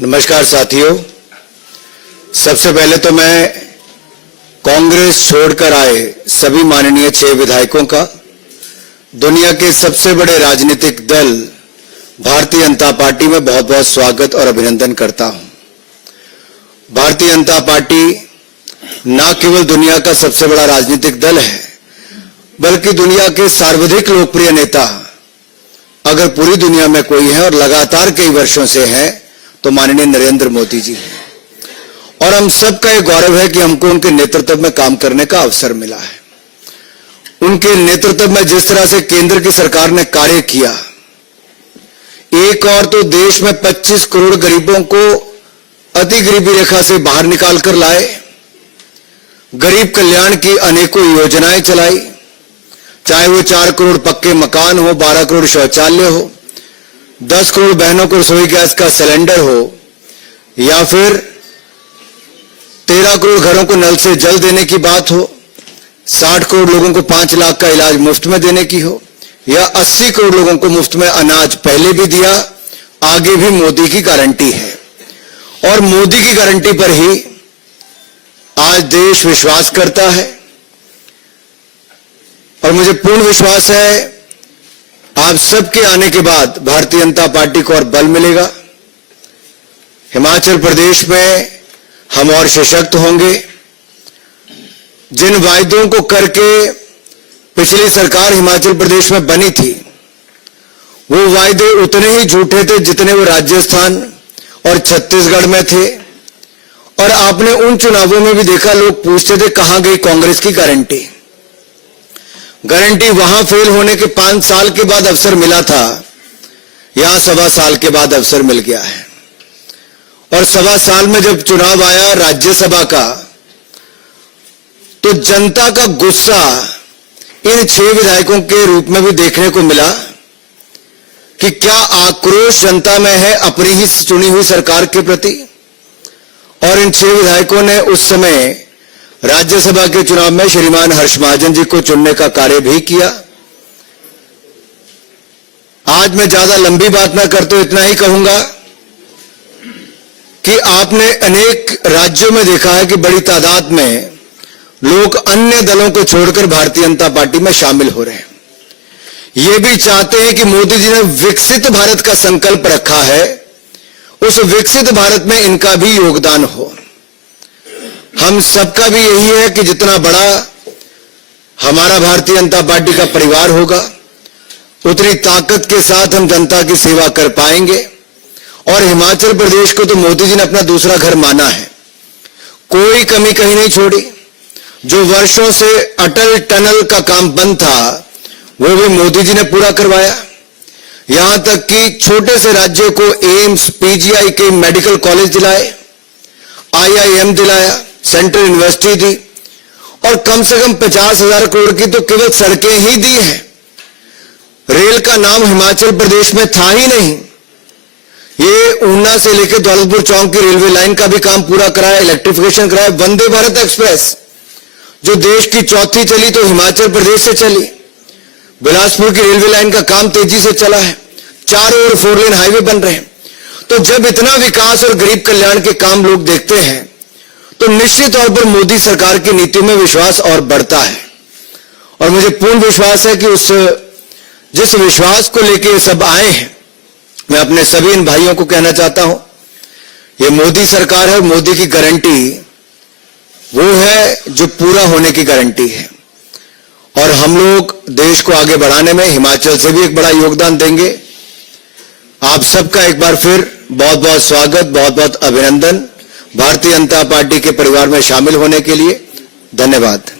नमस्कार साथियों, सबसे पहले तो मैं कांग्रेस छोड़कर आए सभी माननीय 6 विधायकों का दुनिया के सबसे बड़े राजनीतिक दल भारतीय जनता पार्टी में बहुत बहुत स्वागत और अभिनंदन करता हूं। भारतीय जनता पार्टी न केवल दुनिया का सबसे बड़ा राजनीतिक दल है, बल्कि दुनिया के सर्वाधिक लोकप्रिय नेता अगर पूरी दुनिया में कोई है और लगातार कई वर्षों से है तो माननीय नरेंद्र मोदी जी हैं। और हम सबका ये गौरव है कि हमको उनके नेतृत्व में काम करने का अवसर मिला है। उनके नेतृत्व में जिस तरह से केंद्र की सरकार ने कार्य किया, एक और तो देश में 25 करोड़ गरीबों को अति गरीबी रेखा से बाहर निकालकर लाए, गरीब कल्याण की अनेकों योजनाएं चलाई, चाहे वो 4 करोड़ पक्के मकान हो, 12 करोड़ शौचालय हो, 10 करोड़ बहनों को रसोई गैस का सिलेंडर हो, या फिर 13 करोड़ घरों को नल से जल देने की बात हो, 60 करोड़ लोगों को 5 लाख का इलाज मुफ्त में देने की हो, या 80 करोड़ लोगों को मुफ्त में अनाज पहले भी दिया, आगे भी मोदी की गारंटी है। और मोदी की गारंटी पर ही आज देश विश्वास करता है और मुझे पूर्ण विश्वास है आप सबके आने के बाद भारतीय जनता पार्टी को और बल मिलेगा। हिमाचल प्रदेश में हम और सशक्त होंगे। जिन वायदों को करके पिछली सरकार हिमाचल प्रदेश में बनी थी, वो वायदे उतने ही झूठे थे जितने वो राजस्थान और छत्तीसगढ़ में थे। और आपने उन चुनावों में भी देखा, लोग पूछते थे कहां गई कांग्रेस की गारंटी। गारंटी वहां फेल होने के 5 साल के बाद अवसर मिला था, यहां 1.25 साल के बाद अवसर मिल गया है। और 1.25 साल में जब चुनाव आया राज्यसभा का, तो जनता का गुस्सा इन 6 विधायकों के रूप में भी देखने को मिला कि क्या आक्रोश जनता में है अपनी ही चुनी हुई सरकार के प्रति। और इन 6 विधायकों ने उस समय राज्यसभा के चुनाव में श्रीमान हर्ष महाजन जी को चुनने का कार्य भी किया। आज मैं ज्यादा लंबी बात ना करते हुए इतना ही कहूंगा कि आपने अनेक राज्यों में देखा है कि बड़ी तादाद में लोग अन्य दलों को छोड़कर भारतीय जनता पार्टी में शामिल हो रहे हैं। ये भी चाहते हैं कि मोदी जी ने विकसित भारत का संकल्प रखा है, उस विकसित भारत में इनका भी योगदान हो। हम सबका भी यही है कि जितना बड़ा हमारा भारतीय जनता पार्टी का परिवार होगा, उतनी ताकत के साथ हम जनता की सेवा कर पाएंगे। और हिमाचल प्रदेश को तो मोदी जी ने अपना दूसरा घर माना है, कोई कमी कहीं नहीं छोड़ी। जो वर्षों से अटल टनल का काम बंद था, वो भी मोदी जी ने पूरा करवाया। यहां तक कि छोटे से राज्यों को एम्स, पीजीआई के मेडिकल कॉलेज दिलाए, IIM दिलाया, सेंट्रल यूनिवर्सिटी दी, और कम से कम 50,000 करोड़ की तो केवल सड़कें ही दी है। रेल का नाम हिमाचल प्रदेश में था ही नहीं। ये ऊना से लेकर दौलतपुर चौक की रेलवे लाइन का भी काम पूरा कराया, इलेक्ट्रिफिकेशन कराया। वंदे भारत एक्सप्रेस जो देश की चौथी चली तो हिमाचल प्रदेश से चली। बिलासपुर की रेलवे लाइन का काम तेजी से चला है, चारों ओर 4 लेन हाईवे बन रहे हैं। तो जब इतना विकास और गरीब कल्याण के काम लोग देखते हैं, तो निश्चित तौर पर मोदी सरकार की नीति में विश्वास और बढ़ता है। और मुझे पूर्ण विश्वास है कि जिस विश्वास को लेकर सब आए हैं, मैं अपने सभी इन भाइयों को कहना चाहता हूं, ये मोदी सरकार है। मोदी की गारंटी वो है जो पूरा होने की गारंटी है। और हम लोग देश को आगे बढ़ाने में हिमाचल से भी एक बड़ा योगदान देंगे। आप सबका एक बार फिर बहुत बहुत स्वागत, बहुत बहुत अभिनंदन भारतीय जनता पार्टी के परिवार में शामिल होने के लिए। धन्यवाद।